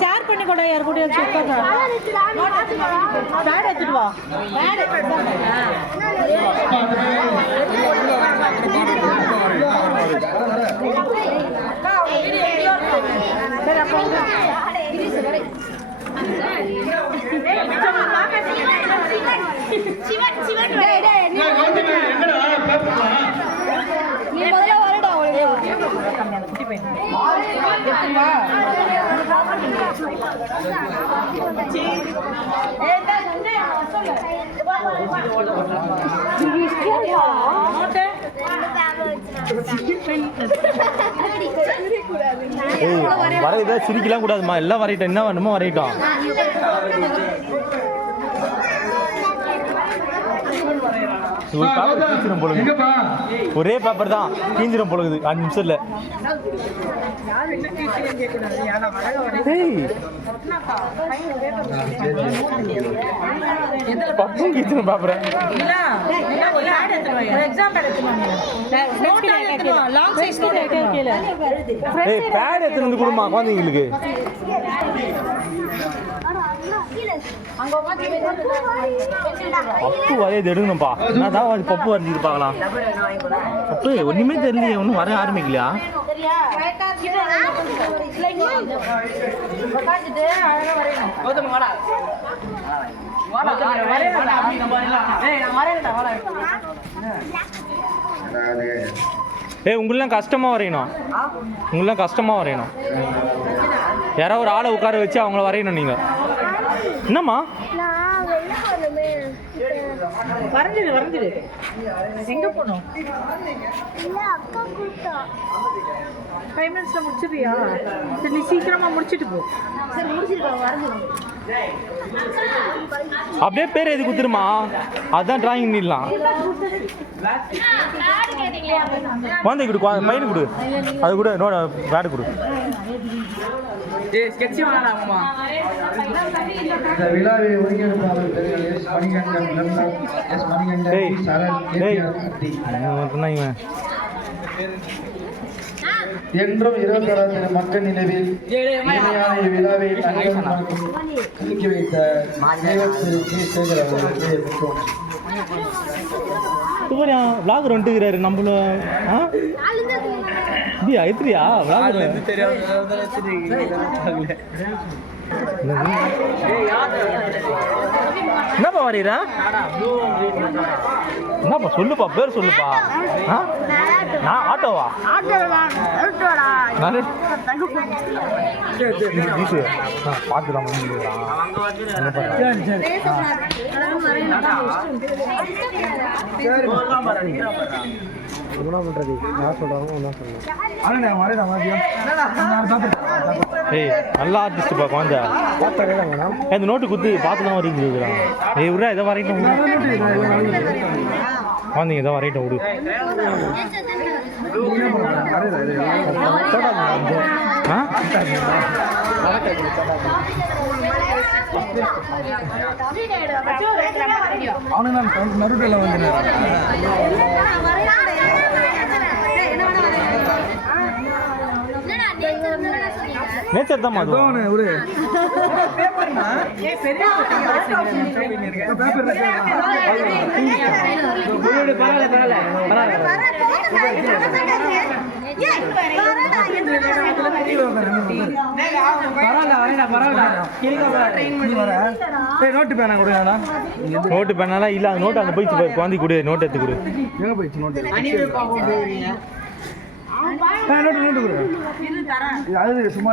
Share பண்ணி கூட யார் கூட பேட் எடுத்துட்டு வா. சரி அப்போ வரையதா சிரிக்கலாம் கூடாதுமா, எல்லாம் வரையிட்டோம், என்ன வேணுமோ வரையிட்டோம். ஒரே பேப்பர் தான் கீஞ்சிரும் பொழுது 5 நிமிஷத்துல. பப்பும் கீச்சிரும் பேப்பரை. பேட் எடுத்து வந்து கொடுமா குழந்தைங்களுக்கு. பப்பு வரையது எடுக்கணும்ப்பா. நான் தான் பப்பு வரைஞ்சிட்டு பார்க்கலாம். பப்பு ஒன்றுமே தெரியலையே, ஒன்றும் வரைய ஆரம்பிக்கலையா? உங்களெலாம் கஷ்டமாக வரையணும், உங்களெலாம் கஷ்டமாக வரையணும். யாராவது ஒரு ஆளை உட்கார வச்சு அவங்கள வரையணும். நீங்கள் என்னம்மா வரைஞ்சிடு எங்க போனோம்? 5 மினிட்ஸ்ல முடிச்சிருவியா? சரி, நீ சீக்கிரமா முடிச்சிட்டு போ. சரி, முடிச்சிருக்கோம். அப்படியே பேர் எழுதி கொடுத்துருமா, அதுதான் டிராயிங் பண்ணிடலாம். குழந்தை கொடு, பையனு கொடு, அது கூட நோட பேடு கொடு. என்றும் 26 மக்கள் நினைவில் இனிமையான விழாவை துவக்கி வைத்த விளாகர் வந்துட்டுக்கிறாரு நம்மளும். இப்படியா எப்படியா விளாகர் என்னப்பா வரையிற? என்னப்பா சொல்லுப்பா, பேர் சொல்லுப்பா. நான் ஆட்டோவா? பார்த்துலாம் என்ன பண்றது? நான் சொல்றாங்க என்ன சொல்றேன். ஏய் நல்லா ஆர்டிஸ்ட்ப்பா குழந்தை. அந்த நோட்டு குத்து பார்த்துலாம் வரீங்களா? ஏய் விட்றா, இதை வரையிட்டோம் குழந்தைங்க, இதை வரையிட்டோம் விடு. நருட்டில் வந்து நேச்சர் தான் அது ஒரு நோட்டு பேனா கூட நோட்டு பேனாலாம் இல்லை, அந்த நோட்டு அந்த போயிடுச்சு பாரு, குழந்தை கொடு, நோட்டு எடுத்து கொடு. எங்கே போயிடுச்சு நோட்டு? அது சும்மா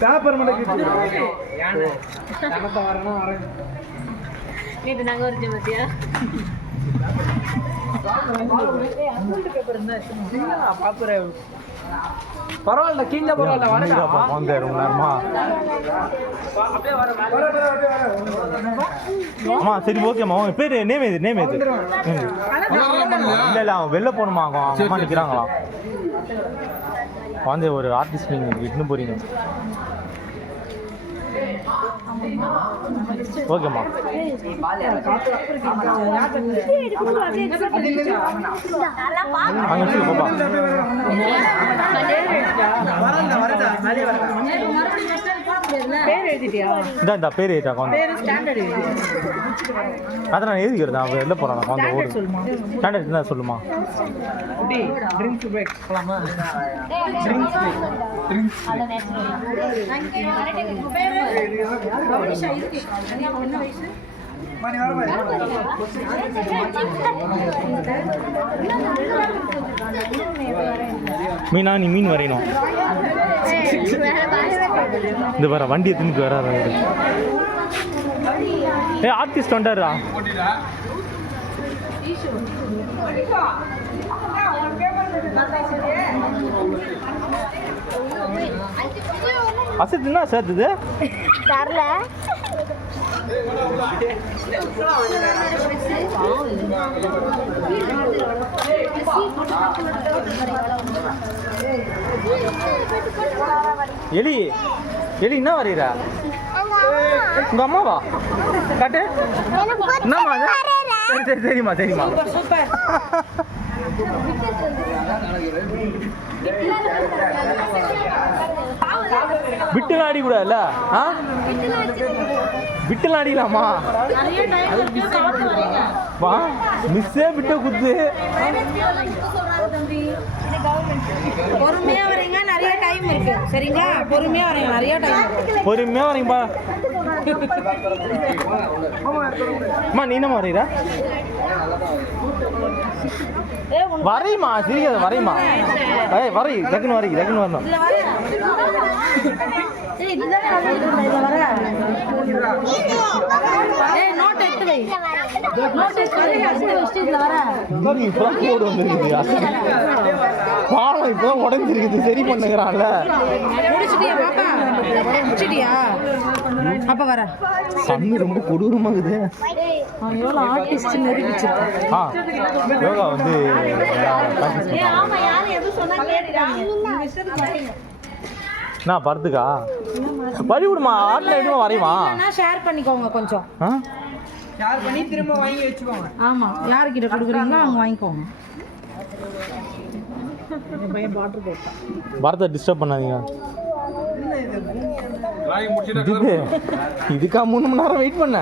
பேப்பர் மட்டும் பரவாயில்ல, கீழே பரவாயில்ல. ஆமா சரி ஓகேம்மா. பேர் நேம் எது? நேம் எது? இல்லை இல்லை, அவன் வெளில போகணுமா? அம்மா நிற்கிறாங்களாம். வந்து ஒரு ஆர்டிஸ்ட் நீங்கள் இட்டுன்னு போறீங்க. ஓகேம்மா. அங்கே போப்பா. எழுதிட்டியா? இந்த பேர் எழுதிட்டா குழந்தை. பேரு ஸ்டாண்டர்ட் எழுதி. அதை நான் எழுதிக்கிறேன். அவன் வெளில போகிறான் குழந்தை ஓடு. சொல்லுமா? ஸ்டாண்டர்ட் இருந்தால் சொல்லுமா? ட்ரிங்க்ஸ் பிரேக் போலாமா? ட்ரிங்க்ஸ் ட்ரிங்க்ஸ் கௌரிஷா இருக்கு. என்ன வயசு? மணி வர மாதிரி மீனா நீ மீன் வரையணும். இந்த வர வண்டியை தின்னுட்டு வராது. ஆர்டிஸ்ட் வந்தாரா? அசத்து என்ன சேர்த்துது தரல எலி எலி என்ன வரைகிறா? உங்க அம்மாவா? காட்டு. என்னம்மா அது? சரி சரி சரிம்மா சரிம்மா. சூப்பர். விட்டுலாம் அடி கூட இல்ல? ஆ விட்டுலாம் அடிக்கலாமா? நிறைய டைம் இருக்கு. பார்த்து வரீங்க. வா மிஸ்ஸே விட்டு குத்து. பொறுமையா வரீங்க. நிறைய டைம் இருக்கு. சரிங்களா? பொறுமையா வரீங்க. நிறைய டைம் இருக்கு. பொறுமையா வரீங்கப்பா. அம்மா நீ என்னம்மா வரைகிறா? வரையுமா சிரிக்காத வரையுமா. ஏய் வரை டக்குன்னு வரை டக்குன்னு வரணும். இல்ல வர. ஏய் இதுதான் இதுல வர. ஏய் நோட் எடுத்து வை. நோட் எடுத்து வை. ஃபர்ஸ்ட் இதுல வர. இப்பதான் கோடு வந்துருக்குது. பாலம் இப்பதான் உடஞ்சிருக்குது. சரி பண்ணுகிறான்ல. முடிச்சிட்டியா பாப்பா? முடிச்சிட்டியா? அப்ப வர. கண்ணு ரொம்ப கொடூரமாகுது. எவ்வளோ ஆர்டிஸ்ட் நிரூபிச்சிருக்கேன். ஆ யோகா வந்து practice பண்றாங்க. ஆமா யாரும் எதுவும் சொன்னா கேட்டுக்காதீங்க. நான் படுத்துக்கா வழி விடுமா. ஆட்டில் எடுமா வரையுமா? ஷேர் பண்ணிக்கோங்க கொஞ்சம். ஆ யார் பண்ணி திரும்ப வாங்கி வச்சுக்கோங்க. ஆமா யார்கிட்ட கொடுக்குறீங்களோ அவங்க வாங்கிக்கோங்க. என் பையன் பாட்டில் போட்டான். பரத்தை டிஸ்டர்ப் பண்ணாதீங்க. இதுக்கா 3 மணி நேரம் வெயிட் பண்ண?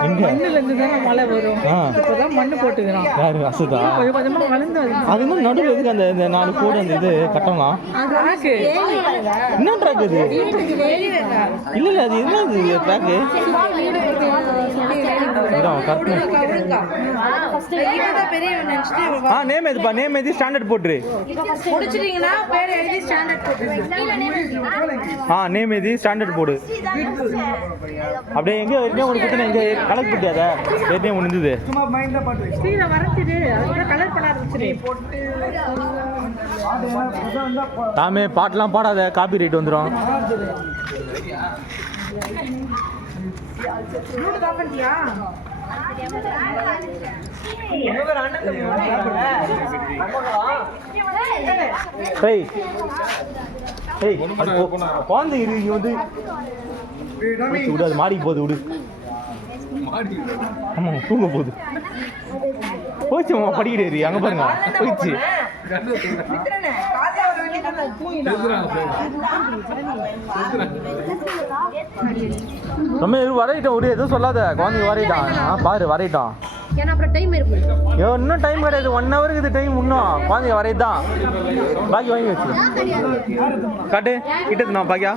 மண்ணுலேருந்து தானே மழை வரும். இப்போதான் மண்ணு போட்டுக்கிறான். யாரு அசுதா? கொஞ்சம் கொஞ்சமாக வளர்ந்து அது இன்னும் நடுவில் எதுக்கு அந்த இந்த 4 கோடு அந்த இது கட்டலாம்? என்ன ட்ராக் இது? இல்லை இல்லை அது என்ன இது ட்ராக்கு? ஆ நேம் எதுப்பா? நேம் எது ஸ்டாண்டர்ட் போட்டுரு. முடிச்சிட்டீங்கன்னா பேர் எழுதி ஸ்டாண்டர்ட் போட்டுருங்க. ஆ நேம் எது ஸ்டாண்டர்ட் போடு. அப்படியே எங்கே ஏற்கனவே ஒன்று கொடுத்தேன். எங்கே கலெக்ட் பண்ணியாத? ஏற்கனவே ஒன்று இருந்தது. சும்மா மைண்ட்ல பாட்டு வை. கீழே வரைச்சிடு. அதுக்கப்புறம் கலர் பண்ண ஆரம்பிச்சிடு. தாமே பாட்டெலாம் பாடாத. காப்பி ரைட் வந்துடும். நோட்டு காப் பண்ணிட்டியா? ஏய் ஏய் அது குழந்தை இருக்கு வந்து விடு. அது மாடி போகுது விடு. ஆமாம் தூங்க போகுது. போச்சு அம்மா படிக்கிட்டே அங்கே பாருங்க போயிடுச்சு. நம்ம வரையிட்டோம் விடு. எதுவும் சொல்லாத. குழந்தைங்க வரையிட்டான். பாரு வரையிட்டான். ஏன்னா அப்புறம் டைம் இருக்கும். இன்னும் டைம் கிடையாது. 1 hour இருக்குது டைம். இன்னும் குழந்தைங்க வரையதான். பாக்கி வாங்கி வச்சு காட்டு கிட்டது நான் பாக்கியா